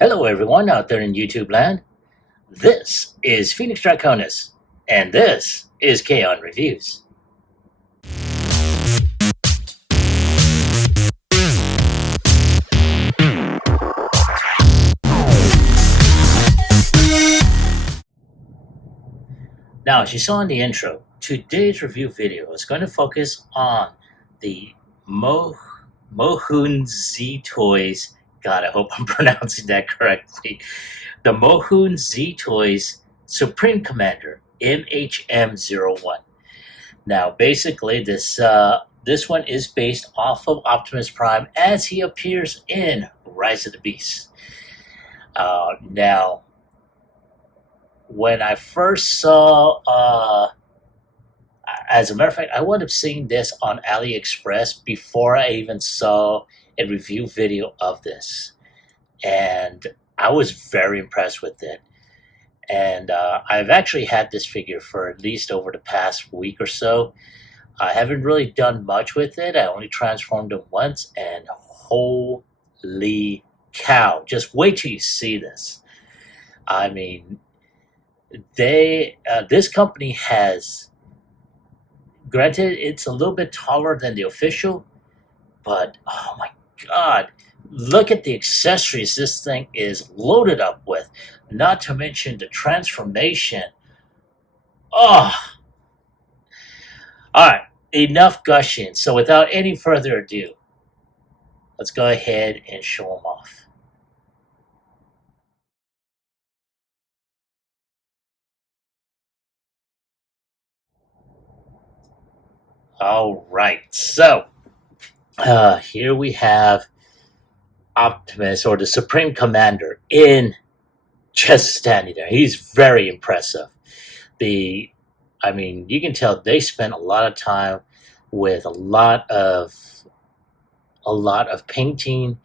Hello, everyone out there in YouTube land. This is Phoenix Draconis, and this is Kaon Reviews. Now, as you saw in the intro, today's review video is going to focus on the Mohunzhi toys. God, I hope I'm pronouncing that correctly. The Mohunzhi toys Supreme Commander MHM-01. Now, basically, this one is based off of Optimus Prime as he appears in Rise of the Beast. Now, when I first saw, as a matter of fact, I wound up seeing this on AliExpress before I even saw a review video of this, and I was very impressed with it. And I've actually had this figure for at least over the past week or so. I haven't really done much with it. I only transformed him once, and holy cow, just wait till you see this. I mean, this company has, granted, it's a little bit taller than the official, but oh my god, look at the accessories this thing is loaded up with, not to mention the transformation. Oh, all right, enough gushing. So without any further ado, let's go ahead and show them off. All right, so here we have Optimus, or the Supreme Commander, in just standing there. He's very impressive. I mean, you can tell they spent a lot of time with a lot of painting,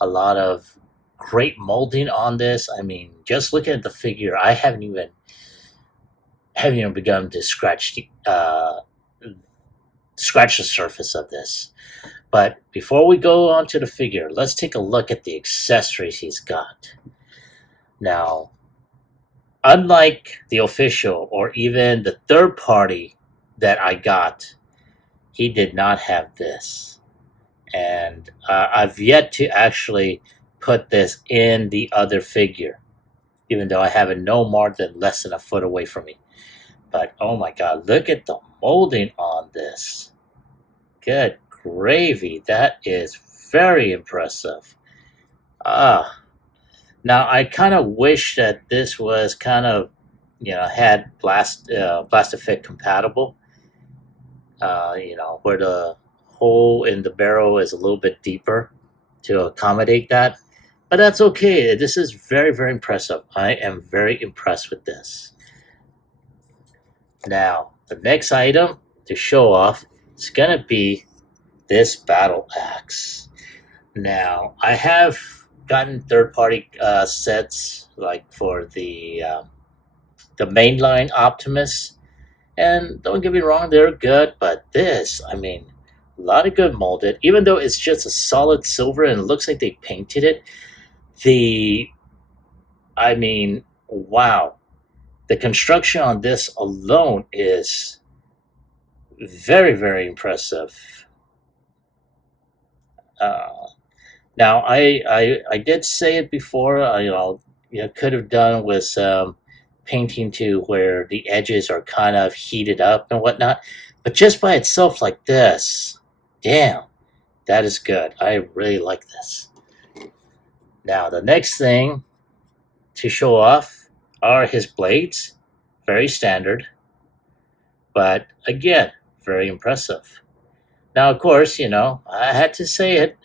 a lot of great molding on this. I mean, just looking at the figure, I haven't even begun to scratch the surface of this. But before we go on to the figure, let's take a look at the accessories he's got. Now, unlike the official or even the third party that I got, he did not have this. And I've yet to actually put this in the other figure, even though I have it no more than less than a foot away from me. But oh my god, look at the molding on this. Good gravy, that is very impressive. Now I kind of wish that this was kind of, had Blast-Effect compatible. Where the hole in the barrel is a little bit deeper to accommodate that. But that's okay. This is very, very impressive. I am very impressed with this. Now, the next item to show off is going to be this battle axe. Now, I have gotten third-party sets, like for the mainline Optimus, and don't get me wrong, they're good, but this, I mean, a lot of good molded, even though it's just a solid silver and it looks like they painted it. I mean, wow. The construction on this alone is very, very impressive. Now, I did say it before. Could have done with some painting to where the edges are kind of heated up and whatnot. But just by itself like this, damn, that is good. I really like this. Now, the next thing to show off are his blades. Very standard, but again, very impressive. Now, of course, I had to say it.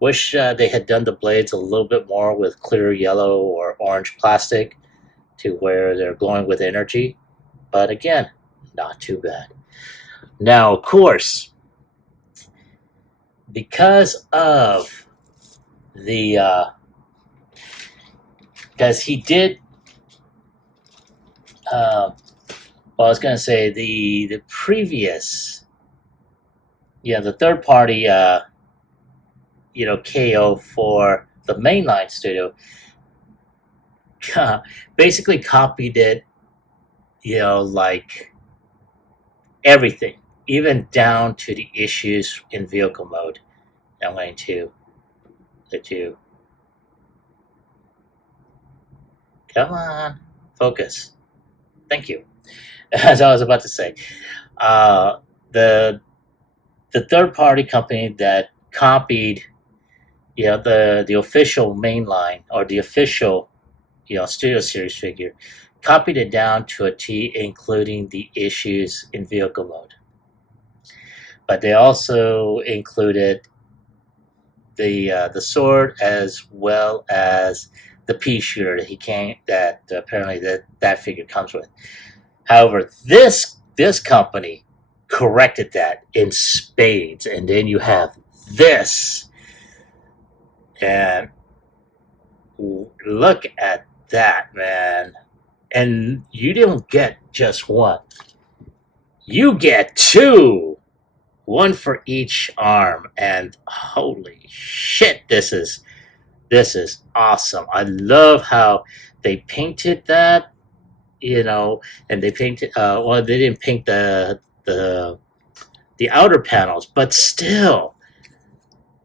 Wish they had done the blades a little bit more with clear yellow or orange plastic to where they're glowing with energy. But again, not too bad. Now, of course, because of because he did, I was going to say the previous, the third party, KO for the mainline studio, basically copied it, like everything, even down to the issues in vehicle mode. I'm going to let you, come on, focus. Thank you. As I was about to say, uh, the the third party company that copied, the official mainline or the official, Studio Series figure, copied it down to a T, including the issues in vehicle mode. But they also included the sword, as well as the pea shooter that apparently that figure comes with. However, this company corrected that in spades, and then you have this, and look at that, man. And you don't get just one, you get two, one for each arm. And holy shit, this is awesome. I love how they painted that, and they painted, well, they didn't paint the outer panels, but still,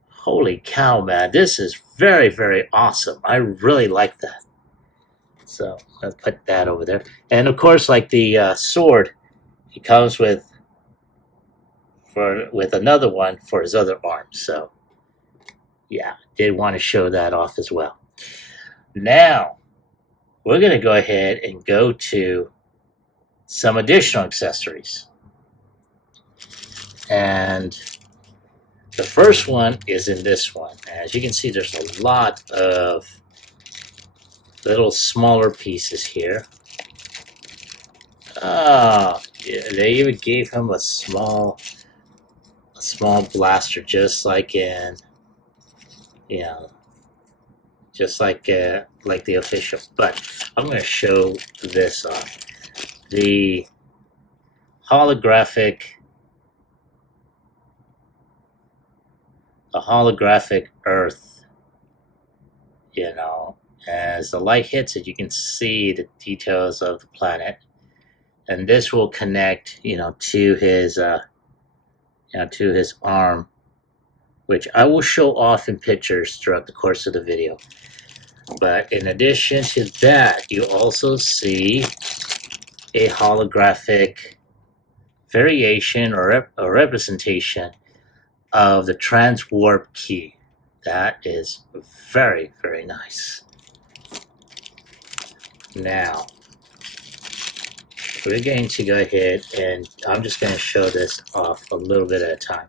holy cow, man, this is very, very awesome. I really like that. So I'll put that over there. And of course, like the sword, he comes with another one for his other arm. So yeah, did want to show that off as well. Now we're going to go ahead and go to some additional accessories. And the first one is in this one. As you can see, there's a lot of little smaller pieces here. Oh, yeah, they even gave him a small blaster, just like in, just like the official. But I'm going to show this off. The holographic Earth, as the light hits it, you can see the details of the planet, and this will connect, to his arm, which I will show off in pictures throughout the course of the video. But in addition to that, you also see a holographic variation or representation of the transwarp key. That is very, very nice. Now, we're going to go ahead, and I'm just going to show this off a little bit at a time.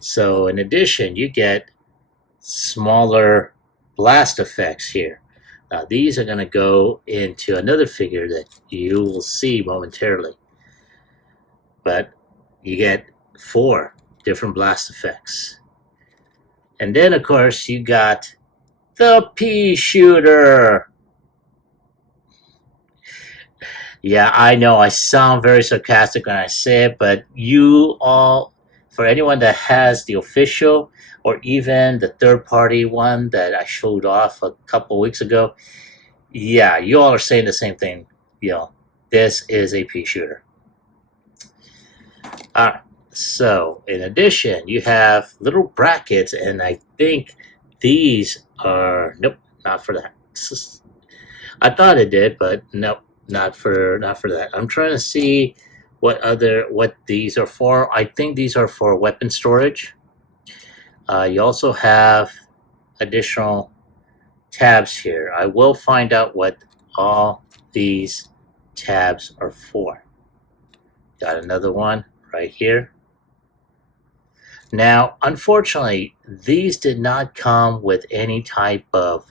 So in addition, you get smaller blast effects here. Now, these are going to go into another figure that you will see momentarily. But you get 4 different blast effects. And then, of course, you got the pea shooter. Yeah, I know I sound very sarcastic when I say it, but you all, for anyone that has the official or even the third-party one that I showed off a couple weeks ago, yeah, you all are saying the same thing. This is a pea shooter. All right. So, in addition, you have little brackets, and I think these are, nope, not for that. I thought it did, but nope, not for that. I'm trying to see what these are for. I think these are for weapon storage. You also have additional tabs here. I will find out what all these tabs are for. Got another one right here. Now, unfortunately, these did not come with any type of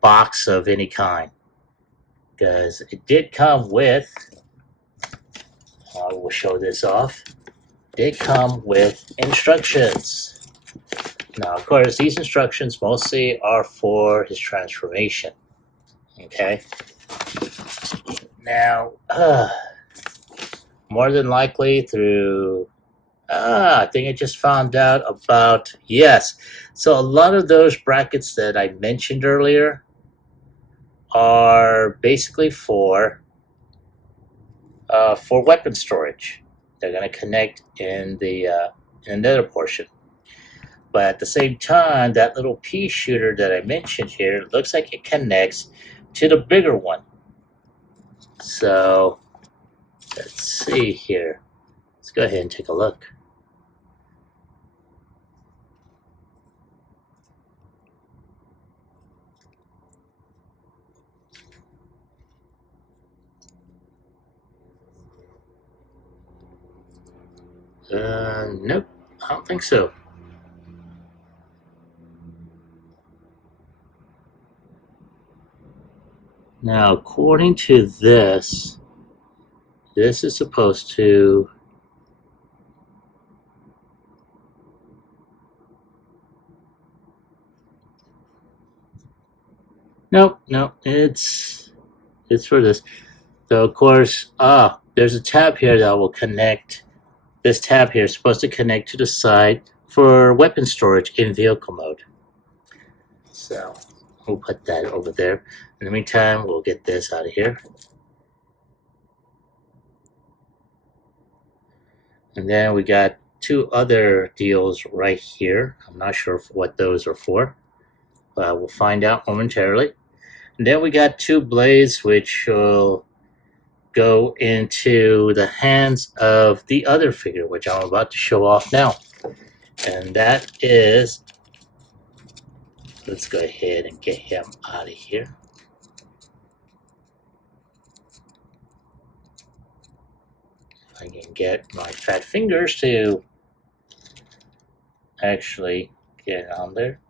box of any kind, because it did come with, I will show this off, did come with instructions. Now, of course, these instructions mostly are for his transformation. Okay? Now, more than likely through, I think I just found out about, yes. So a lot of those brackets that I mentioned earlier are basically for weapon storage. They're going to connect in the nether portion. But at the same time, that little pea shooter that I mentioned here looks like it connects to the bigger one. So let's see here. Let's go ahead and take a look. Nope, I don't think so. Now, according to this is supposed to nope, it's for this. So of course, there's a tab here that will connect. This tab here is supposed to connect to the side for weapon storage in vehicle mode. So we'll put that over there. In the meantime, we'll get this out of here. And then we got two other deals right here. I'm not sure what those are for, but we'll find out momentarily. And then we got two blades which will go into the hands of the other figure, which I'm about to show off now. And that is, let's go ahead and get him out of here. If I can get my fat fingers to actually get on there.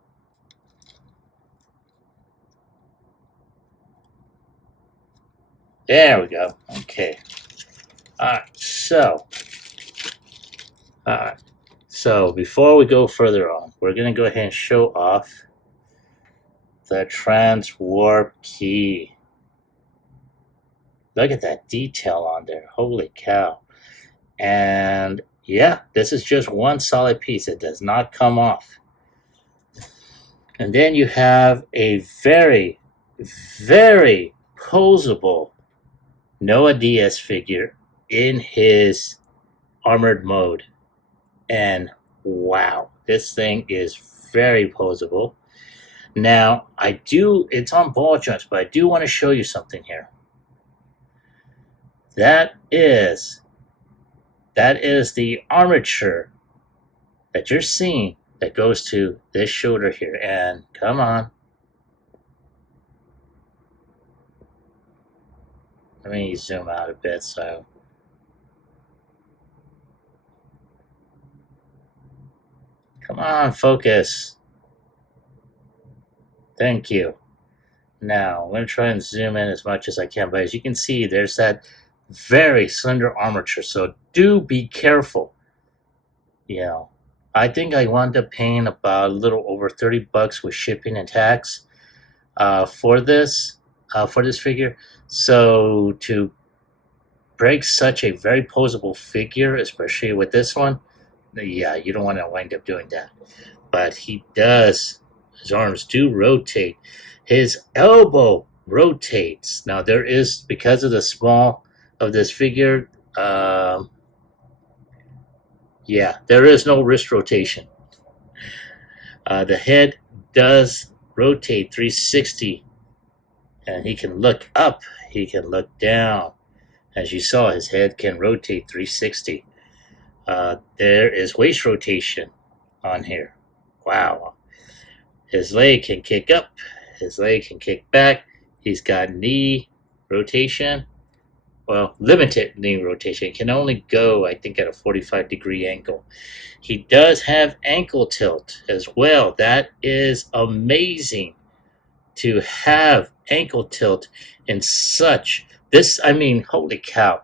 There we go. Okay. Alright, so before we go further on, we're going to go ahead and show off the transwarp key. Look at that detail on there. Holy cow. And yeah, this is just one solid piece. It does not come off. And then you have a very, very posable Noah Diaz figure in his armored mode. And wow, this thing is very posable. Now, it's on ball joints, but I do want to show you something here. That is the armature that you're seeing that goes to this shoulder here. And come on. Let me zoom out a bit so. Come on, focus. Thank you. Now, I'm going to try and zoom in as much as I can, but as you can see, there's that very slender armature, so do be careful. You know, I think I wound up paying about a little over $30 with shipping and tax for this figure. So to break such a very posable figure, especially with this one, yeah, you don't want to wind up doing that. But he does. His arms do rotate. His elbow rotates. Now there is, because of the small of this figure, yeah, there is no wrist rotation. The head does rotate 360, and he can look up, he can look down. As you saw, his head can rotate 360. There is waist rotation on here. Wow. His leg can kick up, his leg can kick back. He's got knee rotation. Well, limited knee rotation. Can only go, I think, at a 45-degree angle. He does have ankle tilt as well. That is amazing to have ankle tilt in such. This, I mean, holy cow.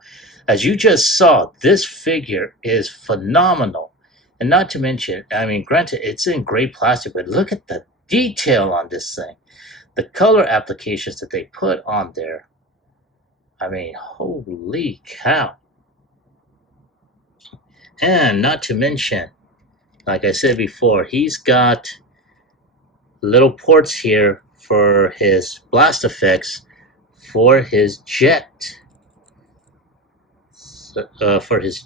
As you just saw, this figure is phenomenal. And not to mention, I mean, granted, it's in gray plastic, but look at the detail on this thing. The color applications that they put on there. I mean, holy cow. And not to mention, like I said before, he's got little ports here for his blast effects for his jet, for his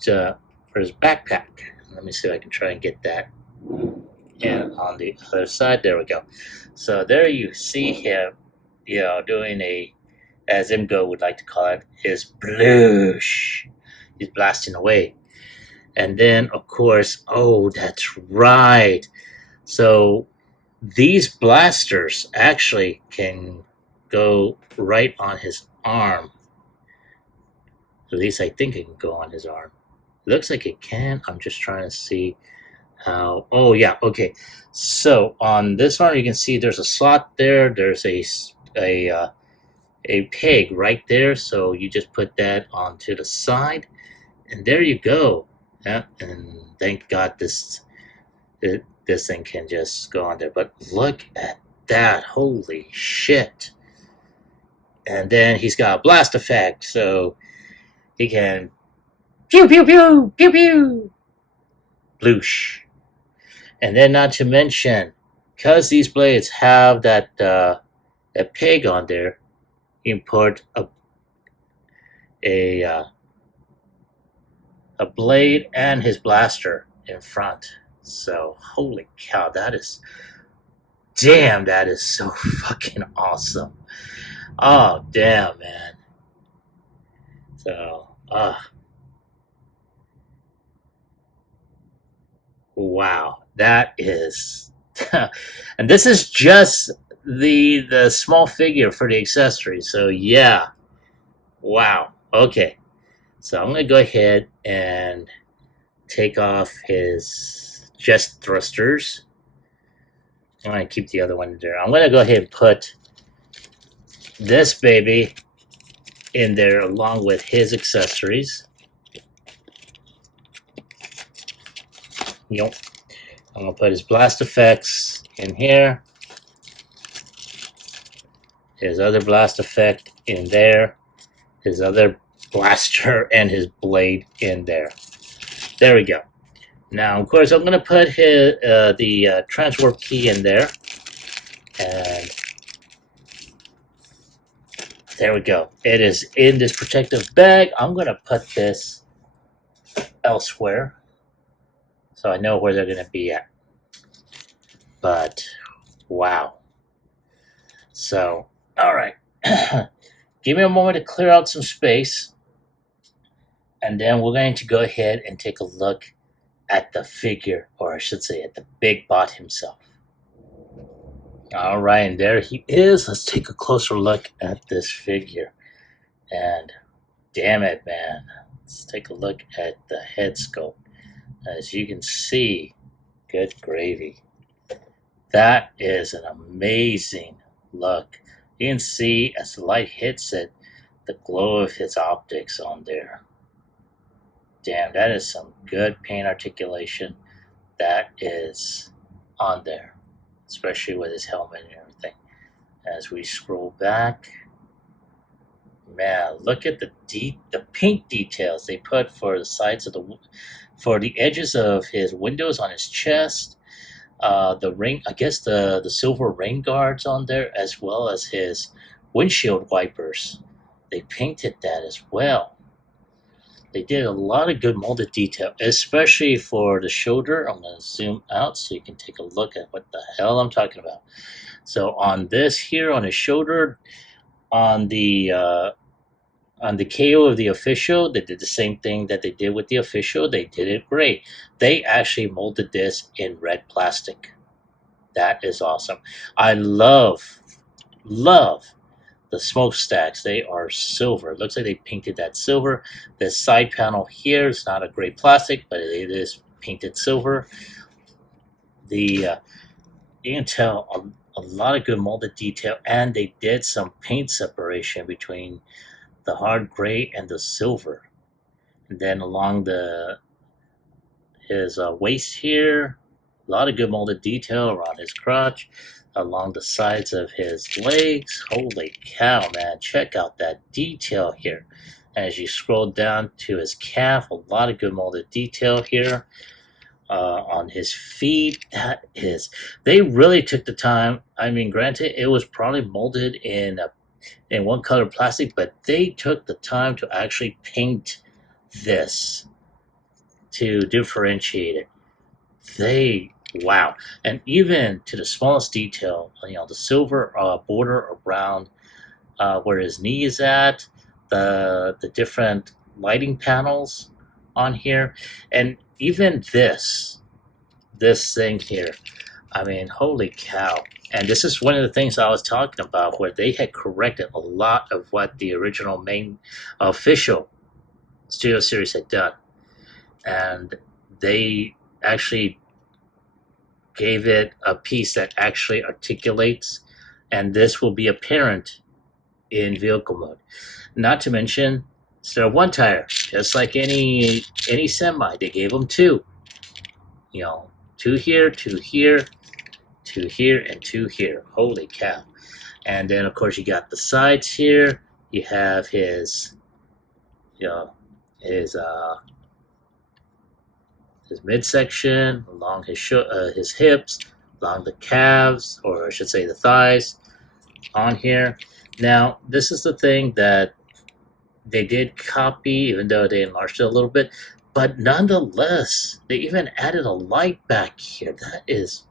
backpack. Let me see if I can try and get that. And on the other side, there we go. So there you see him, doing a, as Imgo would like to call it, his bloosh. He's blasting away. And then, of course, oh, that's right. So these blasters actually can go right on his arm. At least I think it can go on his arm. Looks like it can. I'm just trying to see how. Oh, yeah. Okay. So on this one, you can see there's a slot there. There's a peg right there. So you just put that onto the side, and there you go. Yeah. And thank God this thing can just go on there. But look at that. Holy shit. And then he's got a blast effect, so he can pew pew pew pew pew bloosh. And then not to mention, because these blades have that peg on there, you can put a blade and his blaster in front. So holy cow, that is so fucking awesome. Oh damn, man. So wow, that is and this is just the small figure for the accessory. So yeah. Wow. Okay. So I'm gonna go ahead and take off his chest thrusters. I'm gonna keep the other one there. I'm gonna go ahead and put this baby in there along with his accessories. Yep. I'm gonna put his blast effects in here. His other blast effect in there. His other blaster and his blade in there. There we go. Now, of course, I'm going to put the transwarp key in there. And there we go. It is in this protective bag. I'm going to put this elsewhere, so I know where they're going to be at. But, wow. So, all right. Give me a moment to clear out some space. And then we're going to go ahead and take a look at the figure, or I should say at the big bot himself. All right, and there he is. Let's take a closer look at this figure. And damn it, man. Let's take a look at the head sculpt. As you can see, good gravy. That is an amazing look. You can see as the light hits it, the glow of his optics on there. Damn, that is some good paint articulation that is on there, especially with his helmet and everything. As we scroll back, man, look at the paint details they put for the sides of for the edges of his windows on his chest, the ring, I guess the silver rain guards on there, as well as his windshield wipers. They painted that as well. They did a lot of good molded detail, especially for the shoulder. I'm going to zoom out so you can take a look at what the hell I'm talking about. So on this here, on his shoulder, on the KO of the official, they did the same thing that they did with the official. They did it great. They actually molded this in red plastic. That is awesome. I love the smokestacks. They are silver. It looks like they painted that silver. The side panel here is not a gray plastic, but it is painted silver. You can tell a lot of good molded detail, and they did some paint separation between the hard gray and the silver. And then along his waist here, a lot of good molded detail around his crotch, along the sides of his legs. Holy cow, man. Check out that detail here. As you scroll down to his calf, a lot of good molded detail here. On his feet, they really took the time. I mean, granted, it was probably molded in in one color plastic, but they took the time to actually paint this to differentiate it. Wow. And even to the smallest detail, the silver border around where his knee is at, the different lighting panels on here, and even this thing here. I mean, holy cow. And this is one of the things I was talking about, where they had corrected a lot of what the original main official Studio Series had done. And they actually gave it a piece that actually articulates, and this will be apparent in vehicle mode. Not to mention, instead of one tire, just like any semi, they gave them two. Two here, two here, two here, and two here. Holy cow. And then, of course, you got the sides here. You have his midsection, along his hips, along the calves, or I should say the thighs, on here. Now, this is the thing that they did copy, even though they enlarged it a little bit. But nonetheless, they even added a light back here. That is,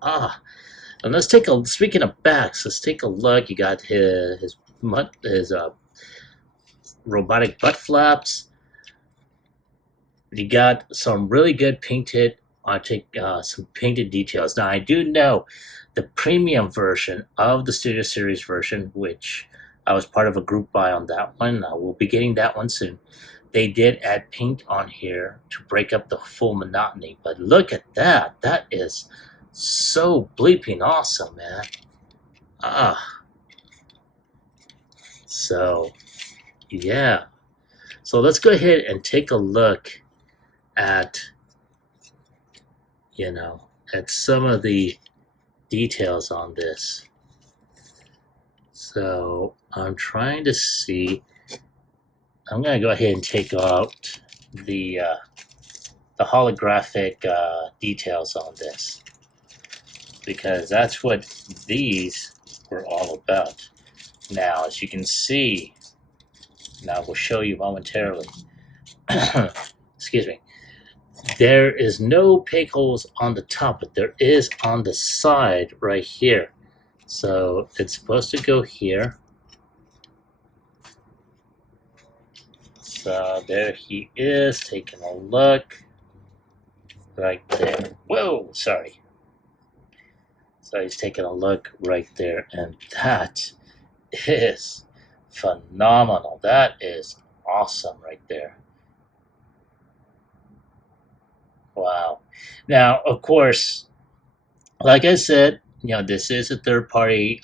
And let's speaking of backs, let's take a look. You got his robotic butt flaps. You got some really good painted, some painted details. Now, I do know the premium version of the Studio Series version, which I was part of a group buy on that one. We'll be getting that one soon. They did add paint on here to break up the full monotony. But look at that. That is so bleeping awesome, man. So, yeah. So let's go ahead and take a look at, at some of the details on this. So I'm trying to see. I'm going to go ahead and take out the holographic details on this, because that's what these were all about. Now, as you can see, now we'll show you momentarily. Excuse me. There is no peg holes on the top, but there is on the side right here. So it's supposed to go here. So there he is, taking a look right there. Whoa, sorry. So he's taking a look right there, and that is phenomenal. That is awesome right there. Wow. Now, of course, like I said, this is a third-party,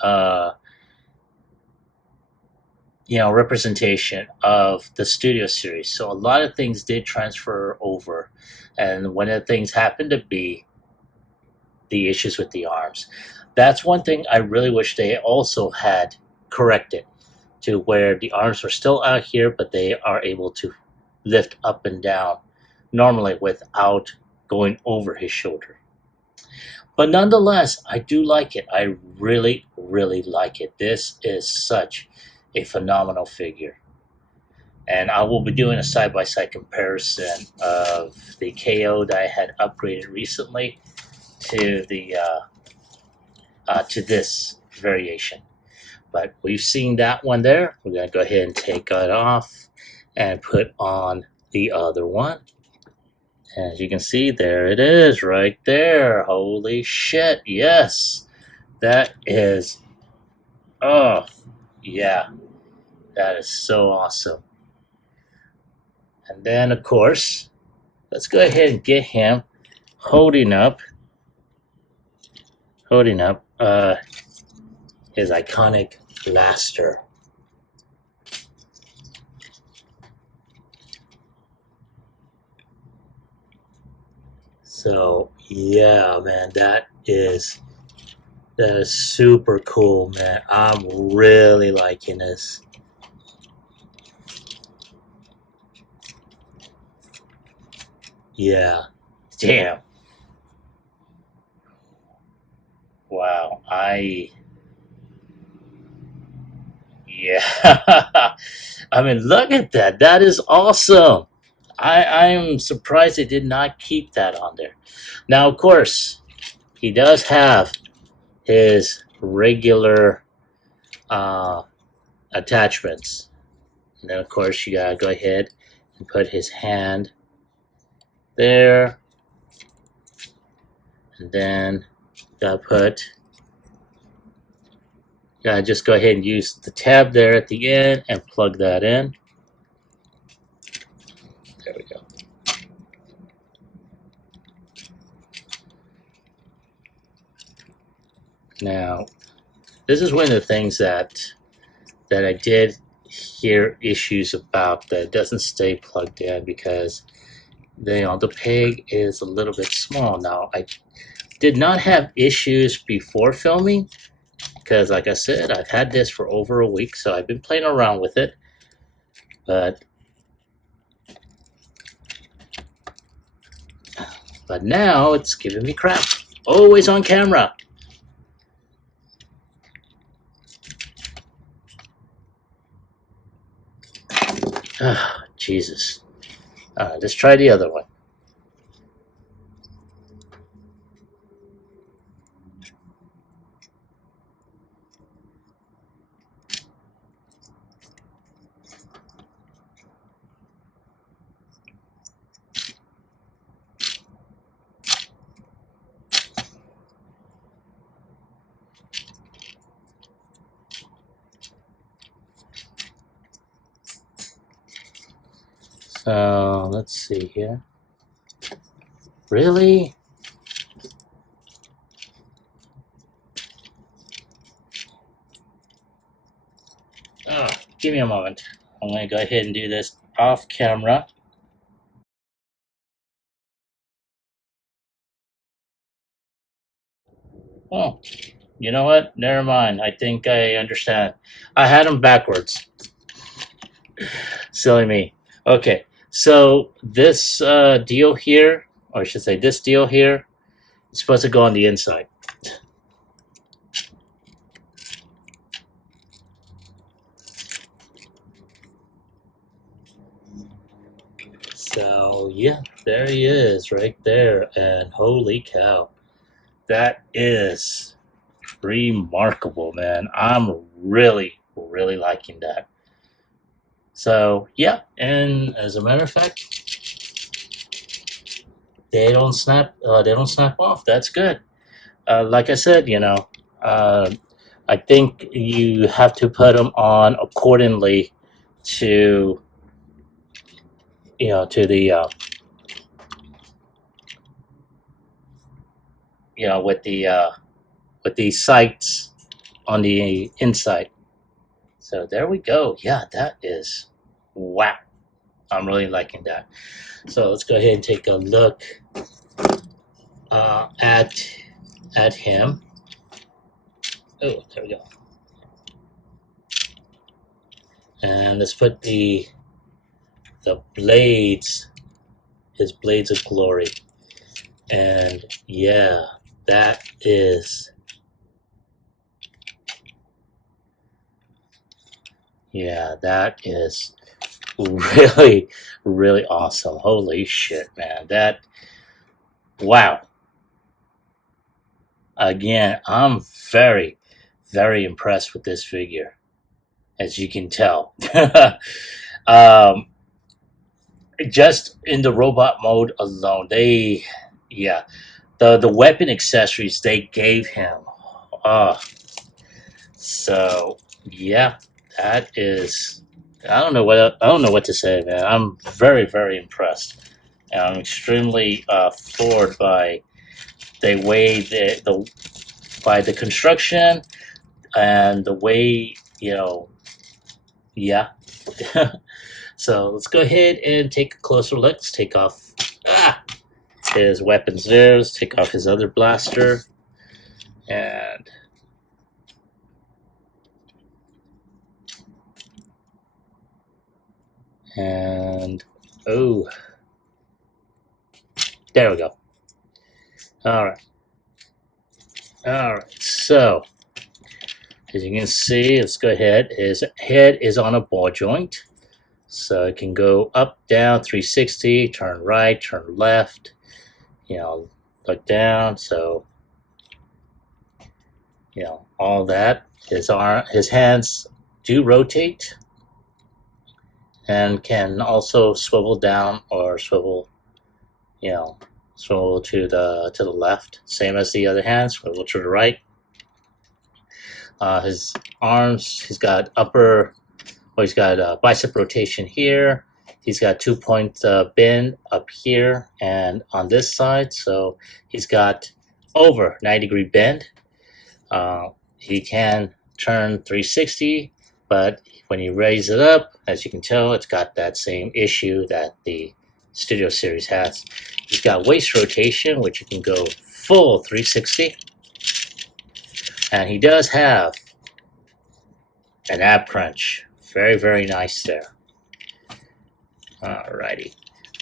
representation of the Studio Series. So a lot of things did transfer over, and one of the things happened to be the issues with the arms. That's one thing I really wish they also had corrected, to where the arms are still out here, but they are able to lift up and down normally without going over his shoulder. But nonetheless, I do like it. I really, really like it. This is such a phenomenal figure. And I will be doing a side-by-side comparison of the KO that I had upgraded recently to the to this variation. But we've seen that one there. We're going to go ahead and take it off and put on the other one. As you can see, there it is right there. Holy shit, yes. That is, oh, yeah. That is so awesome. And then, of course, let's go ahead and get him holding up his iconic blaster. So yeah, man, that is super cool, man. I'm really liking this. Yeah, damn. Wow, Yeah. I mean, look at that. That is awesome. I'm surprised they did not keep that on there. Now, of course, he does have his regular uh, attachments. And then, of course, you gotta go ahead and put his hand there. And then gotta just go ahead and use the tab there at the end and plug that in. There we go. Now, this is one of the things that I did hear issues about, that it doesn't stay plugged in because the peg is a little bit small. Now, I did not have issues before filming because, like I said, I've had this for over a week, so I've been playing around with it. But now it's giving me crap. Always on camera. Oh, Jesus. Let's try the other one. So let's see here. Really? Oh, give me a moment. I'm going to go ahead and do this off camera. Oh, you know what? Never mind. I think I understand. I had them backwards. Silly me. Okay, so this deal here, or I should say this deal here, is supposed to go on the inside. So yeah, there he is right there, and holy cow, that is remarkable, man. I'm really liking that. So yeah, and as a matter of fact, they don't snap. They don't snap off. That's good. Like I said, I think you have to put them on accordingly to to the with the sights on the inside. So there we go. Yeah, that is wow. I'm really liking that. So let's go ahead and take a look at him. Oh, there we go. And let's put the blades, his blades of glory. And yeah, that is really awesome. Holy shit, man. Wow. Again, I'm very impressed with this figure, as you can tell. um, just in the robot mode alone, the weapon accessories they gave him. So yeah, that is. I don't know what to say, man. I'm very impressed, and I'm extremely floored by the way by the construction and the way yeah. So let's go ahead and take a closer look. Let's take off his weapons there. Let's take off his other blaster. And oh, there we go. All right. So, as you can see, let's go ahead. His head is on a ball joint, so it can go up, down, 360, turn right, turn left, look down. So, all that. His hands do rotate and can also swivel down or swivel to the left, same as the other hand, swivel to the right. His arms, he's got bicep rotation here. He's got 2-point bend up here and on this side, so he's got over 90-degree bend. He can turn 360, but when you raise it up, as you can tell, it's got that same issue that the Studio Series has. He's got waist rotation, which you can go full 360. And he does have an ab crunch. Very, very nice there. Alrighty.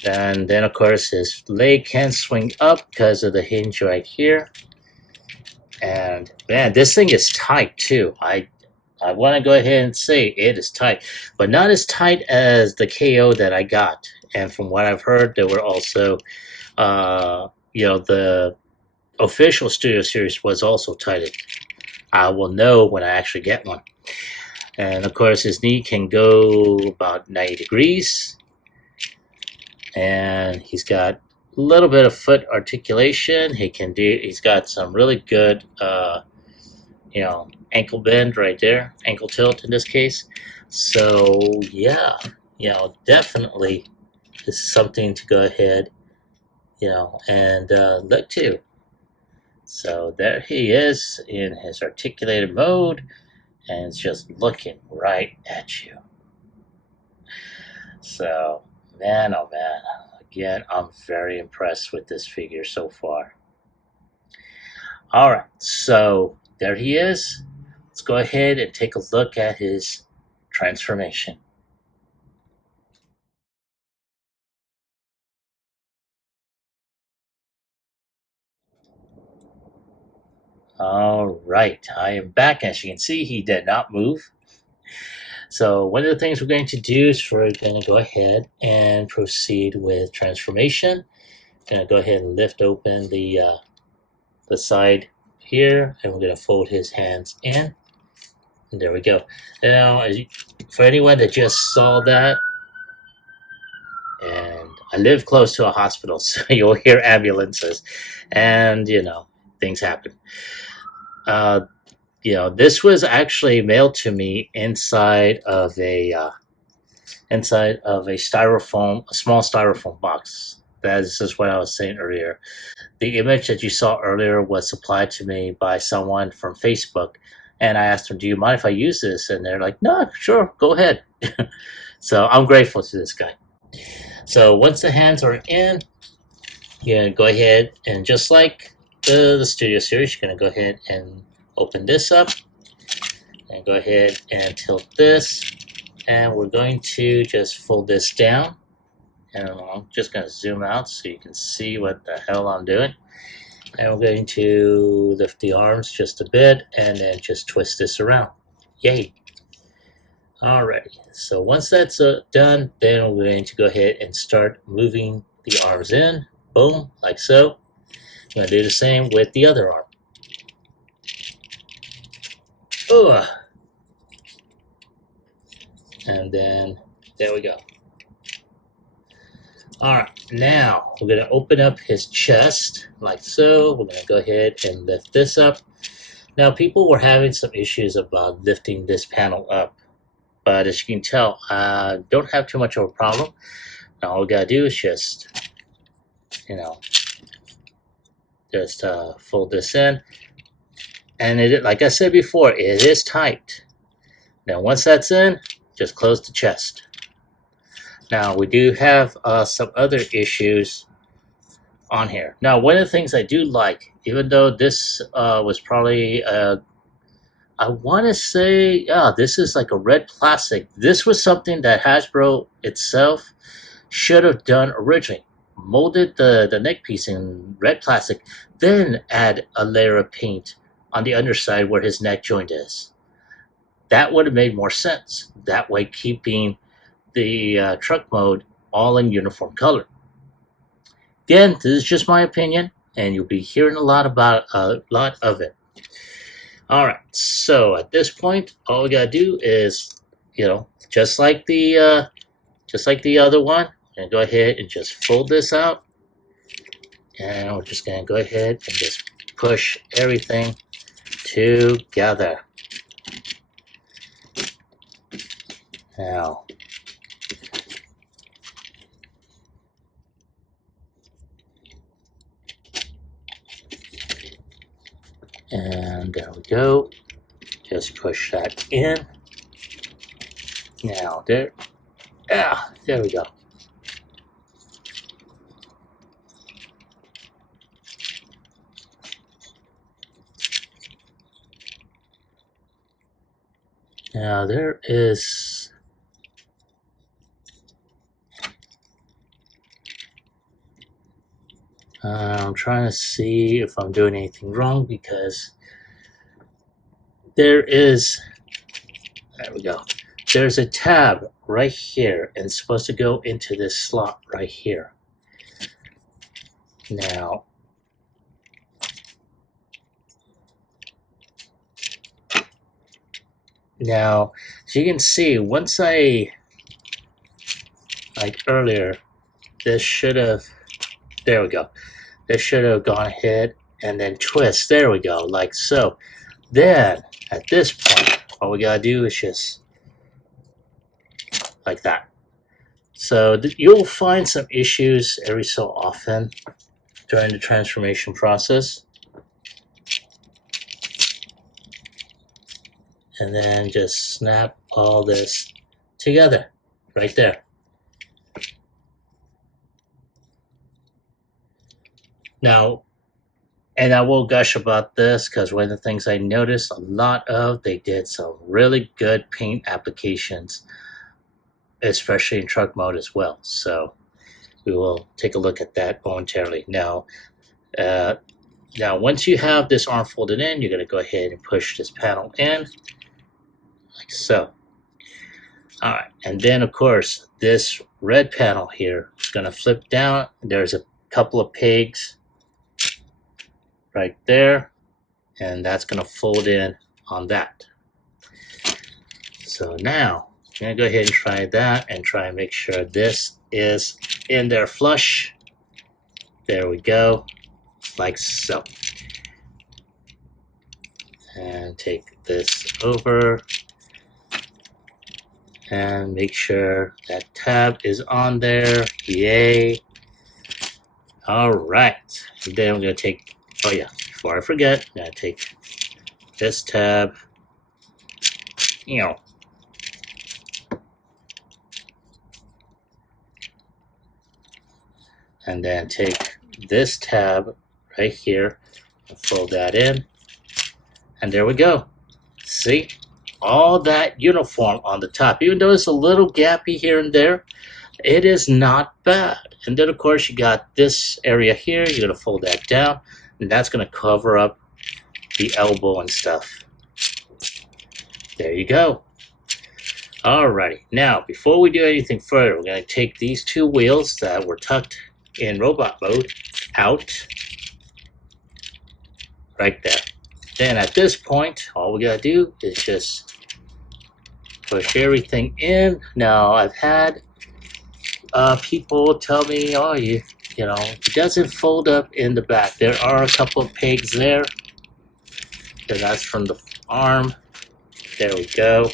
Then of course, his leg can swing up because of the hinge right here. And man, this thing is tight too. I want to go ahead and say it is tight, but not as tight as the KO that I got. And from what I've heard, there were also, the official Studio Series was also tightened. I will know when I actually get one. And of course, his knee can go about 90 degrees. And he's got a little bit of foot articulation. He's got some really good, ankle bend right there, ankle tilt in this case. So yeah, definitely is something to go ahead, and look to. So there he is in his articulated mode, and it's just looking right at you. So, man, oh man, again, I'm very impressed with this figure so far. All right, so there he is. Let's go ahead and take a look at his transformation. All right, I am back. As you can see, he did not move. So one of the things we're going to do is we're going to go ahead and proceed with transformation. Going to go ahead and lift open the side here, and we're going to fold his hands in. And there we go. Now, for anyone that just saw that, and I live close to a hospital, so you'll hear ambulances, and things happen. This was actually mailed to me inside of a small styrofoam box. This is what I was saying earlier. The image that you saw earlier was supplied to me by someone from Facebook, and I asked them, "Do you mind if I use this?" And they're like, "No, sure, go ahead." So I'm grateful to this guy. So once the hands are in, you're gonna go ahead and just like the Studio Series, you're gonna go ahead and open this up and go ahead and tilt this, and we're going to just fold this down, and I'm just going to zoom out so you can see what the hell I'm doing. And we're going to lift the arms just a bit and then just twist this around. Yay. Alrighty, so once that's done, then we're going to go ahead and start moving the arms in. Boom, like so. I'm going to do the same with the other arm. Ugh. And then there we go. Alright, now we're going to open up his chest like so. We're going to go ahead and lift this up. Now, people were having some issues about lifting this panel up, but as you can tell, I don't have too much of a problem. Now all we got to do is just fold this in. And like I said before, it is tight. Now, once that's in, just close the chest. Now, we do have some other issues on here. Now, one of the things I do like, even though this was probably, I want to say, this is like a red plastic. This was something that Hasbro itself should have done originally. Molded the neck piece in red plastic, then add a layer of paint on the underside where his neck joint is. that would have made more sense. That way, keeping the truck mode all in uniform color. Again, this is just my opinion, and you'll be hearing a lot of it. All right, so at this point, all we gotta do is, just like the other one, and go ahead and just fold this out, and we're just gonna go ahead and just push everything together. Now, and there we go. Just push that in. Now there we go. Now there is I'm trying to see if I'm doing anything wrong, because there we go. There's a tab right here, and it's supposed to go into this slot right here. Now, as you can see, once like earlier, this should have, there we go. This should have gone ahead and then twist, there we go, like so. Then, at this point, all we gotta do is just like that. So you'll find some issues every so often during the transformation process. And then just snap all this together right there. Now, and I will gush about this because one of the things I noticed a lot of, they did some really good paint applications, especially in truck mode as well. So we will take a look at that momentarily. Now, once you have this arm folded in, you're going to go ahead and push this panel in, like so. All right, and then of course, this red panel here is going to flip down. There's a couple of pegs right there, and that's going to fold in on that. So now I'm going to go ahead and try that and try and make sure this is in there flush. There we go, like so. And take this over and make sure that tab is on there. Yay. All right, and then I'm going to take, oh yeah, before I forget, I'm going to take this tab, and then take this tab right here and fold that in, and there we go. See, all that uniform on the top, even though it's a little gappy here and there, it is not bad. And then of course you got this area here, you're going to fold that down, and that's going to cover up the elbow and stuff. There you go. Alrighty, now before we do anything further, we're going to take these two wheels that were tucked in robot mode out right there. Then at this point, all we got to do is just push everything in. Now I've had people tell me, oh, it doesn't fold up in the back. There are a couple of pegs there, and that's from the arm. There we go.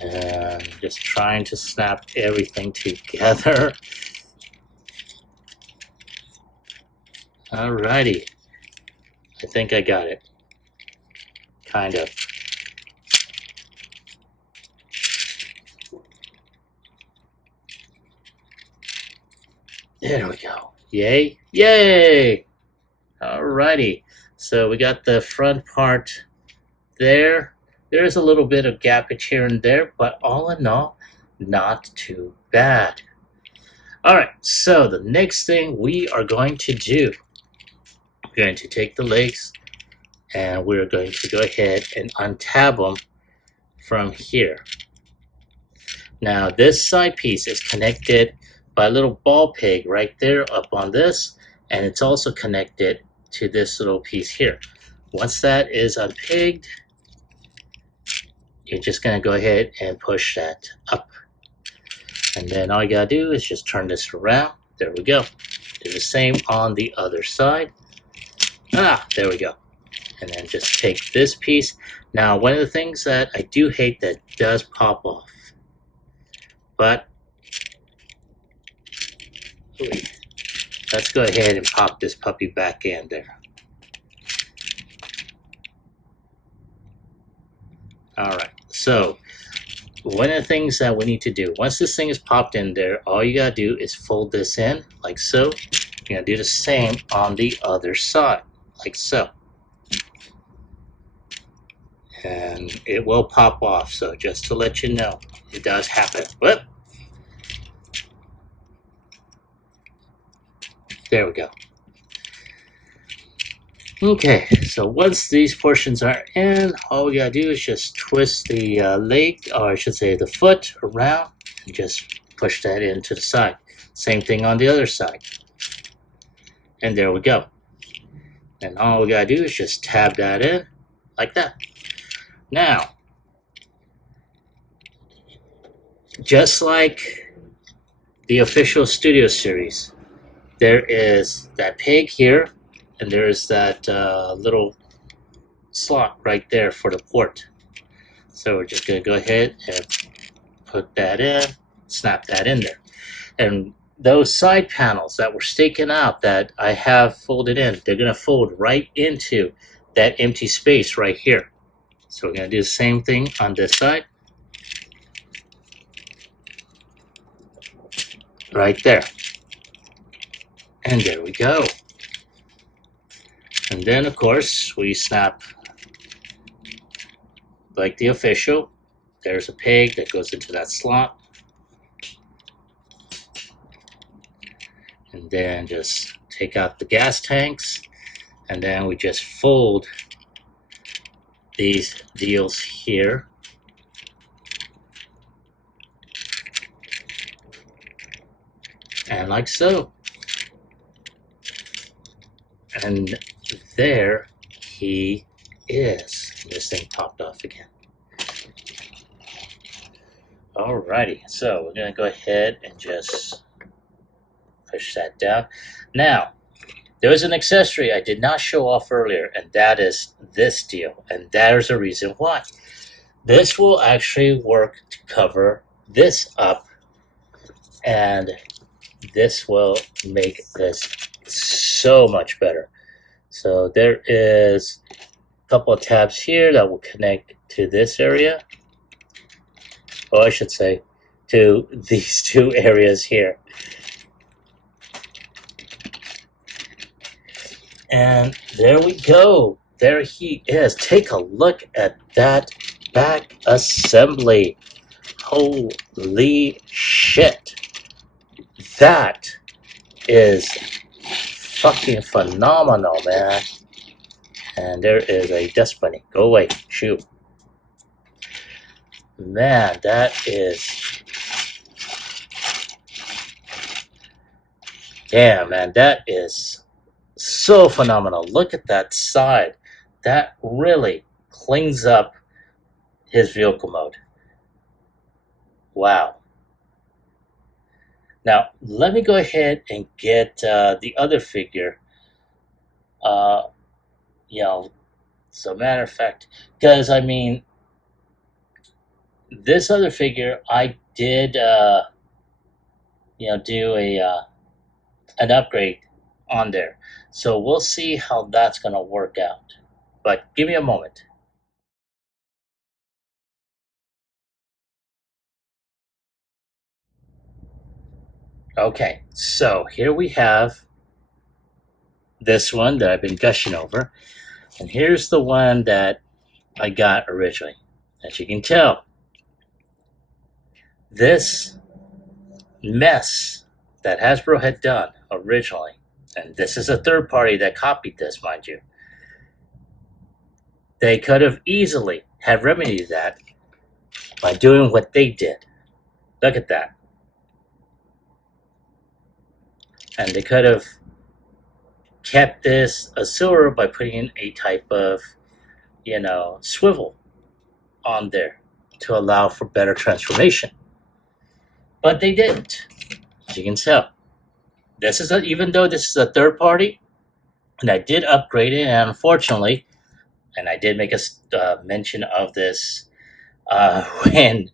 And just trying to snap everything together. Alrighty, I think I got it, kind of. There we go. Yay! Yay! Alrighty. So we got the front part there. There's a little bit of gappage here and there, but all in all, not too bad. Alright, so the next thing we are going to do going to take the legs and we're going to go ahead and untab them from here. Now this side piece is connected by a little ball peg right there up on this, and it's also connected to this little piece here. Once that is unpegged, you're just going to go ahead and push that up. And then all you got to do is just turn this around. There we go. Do the same on the other side. There we go. And then just take this piece. Now, one of the things that I do hate that does pop off, but let's go ahead and pop this puppy back in there. All right, so one of the things that we need to do, once this thing is popped in there, all you gotta do is fold this in like so. You're gonna do the same on the other side, like so. And it will pop off, so just to let you know, it does happen. Whoop. There we go. Okay, so once these portions are in, all we gotta do is just twist the leg, or I should say the foot, around and just push that into the side. Same thing on the other side. And there we go. And all we gotta do is just tab that in like that. Now, just like the official Studio series, there is that peg here, and there's that little slot right there for the port. So we're just going to go ahead and put that in, snap that in there. And those side panels that were sticking out that I have folded in, they're going to fold right into that empty space right here. So we're going to do the same thing on this side. Right there. And there we go. And then, of course, we snap like the official. There's a peg that goes into that slot. And then just take out the gas tanks. And then we just fold these deals here. And like so. And there he is. This thing popped off again. Alrighty, so we're going to go ahead and just push that down. Now, there was an accessory I did not show off earlier, and that is this deal. And there's a reason why. This will actually work to cover this up, and this will make this so much better. So there is a couple of tabs here that will connect to this area. Or I should say, to these two areas here. And there we go. There he is. Take a look at that back assembly. Holy shit. That is fucking phenomenal, man. And there is a dust bunny. Go away. Shoot. Man, that is... Damn, man. That is so phenomenal. Look at that side. That really cleans up his vehicle mode. Wow. Now, let me go ahead and get the other figure. So matter of fact, because I mean, this other figure, I did, do an upgrade on there. So we'll see how that's going to work out. But give me a moment. Okay, so here we have this one that I've been gushing over. And here's the one that I got originally. As you can tell, this mess that Hasbro had done originally And this is a third party that copied this, mind you. They could have easily have remedied that by doing what they did. Look at that. And they could have kept this a silver by putting in a type of, swivel on there to allow for better transformation. But they didn't, as you can tell. Even though this is a third party, and I did upgrade it, and unfortunately, and I did make a mention of this when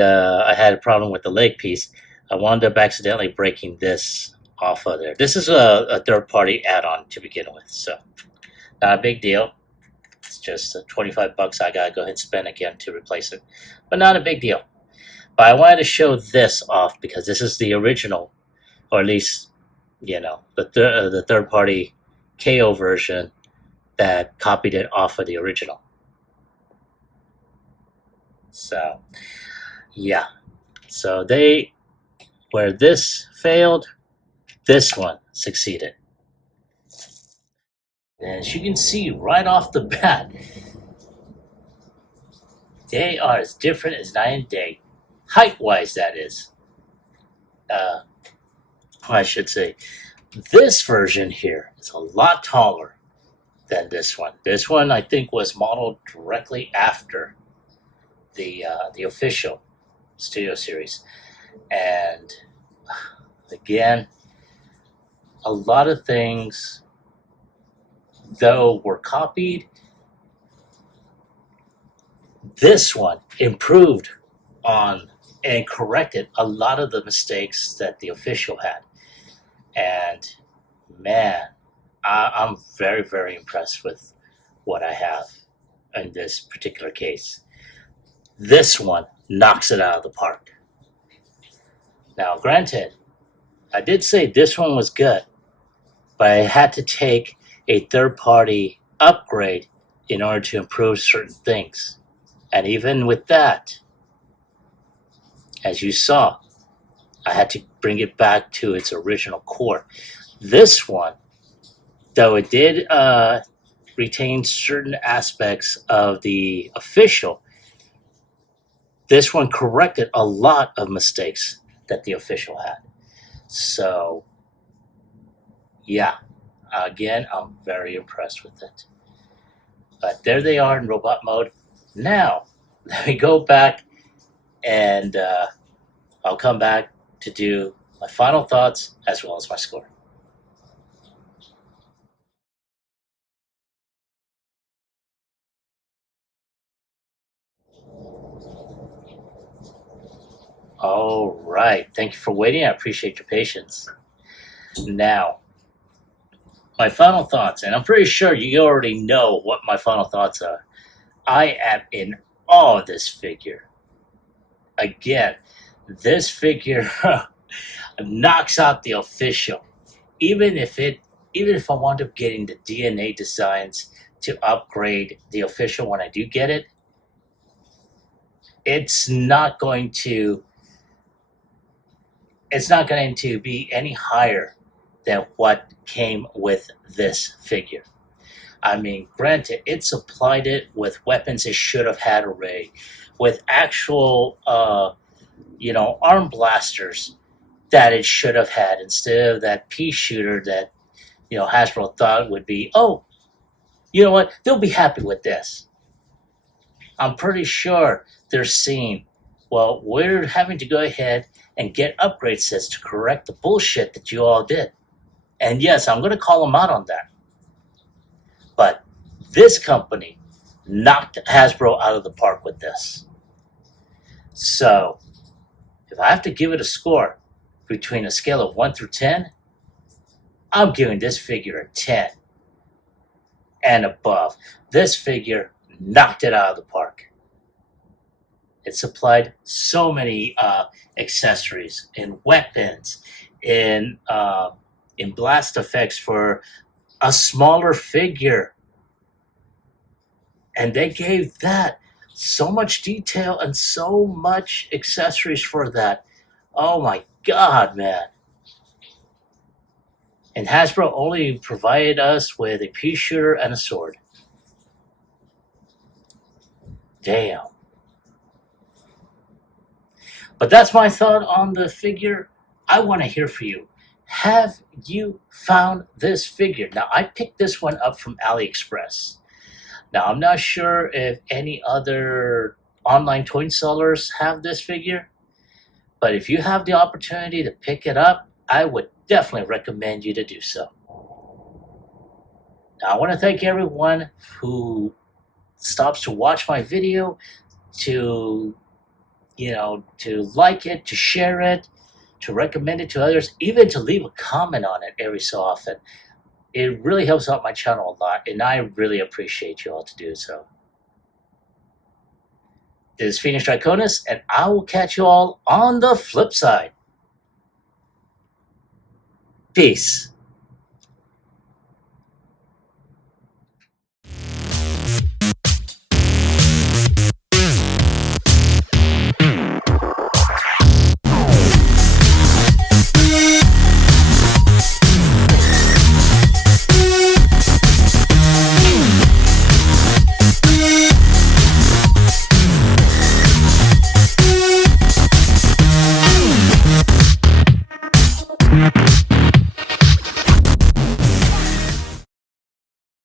I had a problem with the leg piece. I wound up accidentally breaking this off of there. This is a third party add-on to begin with, so not a big deal. It's just $25 I gotta go ahead and spend again to replace it, but not a big deal. But I wanted to show this off because this is the original, or at least the third party KO version that copied it off of the original. So yeah, so where this failed, this one succeeded. And as you can see right off the bat, they are as different as night and day. Height-wise, that is. I should say, this version here is a lot taller than this one. This one, I think, was modeled directly after the official Studio Series. And again, a lot of things, though, were copied. This one improved on and corrected a lot of the mistakes that the official had. And man, I'm very, very impressed with what I have in this particular case. This one knocks it out of the park. Now, granted, I did say this one was good, but I had to take a third-party upgrade in order to improve certain things. And even with that, as you saw, I had to bring it back to its original core. This one, though it did retain certain aspects of the official, this one corrected a lot of mistakes that the official had. So, yeah, again, I'm very impressed with it. But there they are in robot mode. Now, let me go back and I'll come back to do my final thoughts as well as my score. All right. Thank you for waiting. I appreciate your patience. Now, my final thoughts, and I'm pretty sure you already know what my final thoughts are. I am in awe of this figure. Again, this figure knocks out the official. Even if I wound up getting the DNA designs to upgrade the official when I do get it, it's not going to be any higher than what came with this figure. I mean, granted, it supplied it with weapons it should have had already, with actual, arm blasters that it should have had instead of that pea shooter that, Hasbro thought would be, oh, you know what, they'll be happy with this. I'm pretty sure they're seeing, well, we're having to go ahead and get upgrade sets to correct the bullshit that you all did. And yes, I'm going to call them out on that. But this company knocked Hasbro out of the park with this. So, if I have to give it a score between a scale of 1 through 10, I'm giving this figure a 10 and above. This figure knocked it out of the park. It supplied so many accessories and weapons, in blast effects for a smaller figure. And they gave that so much detail and so much accessories for that. Oh my God, man. And Hasbro only provided us with a pea shooter and a sword. Damn. But that's my thought on the figure. I want to hear from you. Have you found this figure? Now, I picked this one up from AliExpress. Now, I'm not sure if any other online toy sellers have this figure, but if you have the opportunity to pick it up, I would definitely recommend you to do so. Now, I want to thank everyone who stops to watch my video, to to like it, to share it, to recommend it to others, even to leave a comment on it every so often. It really helps out my channel a lot, and I really appreciate you all to do so. This is Phoenix Draconis, and I will catch you all on the flip side. Peace.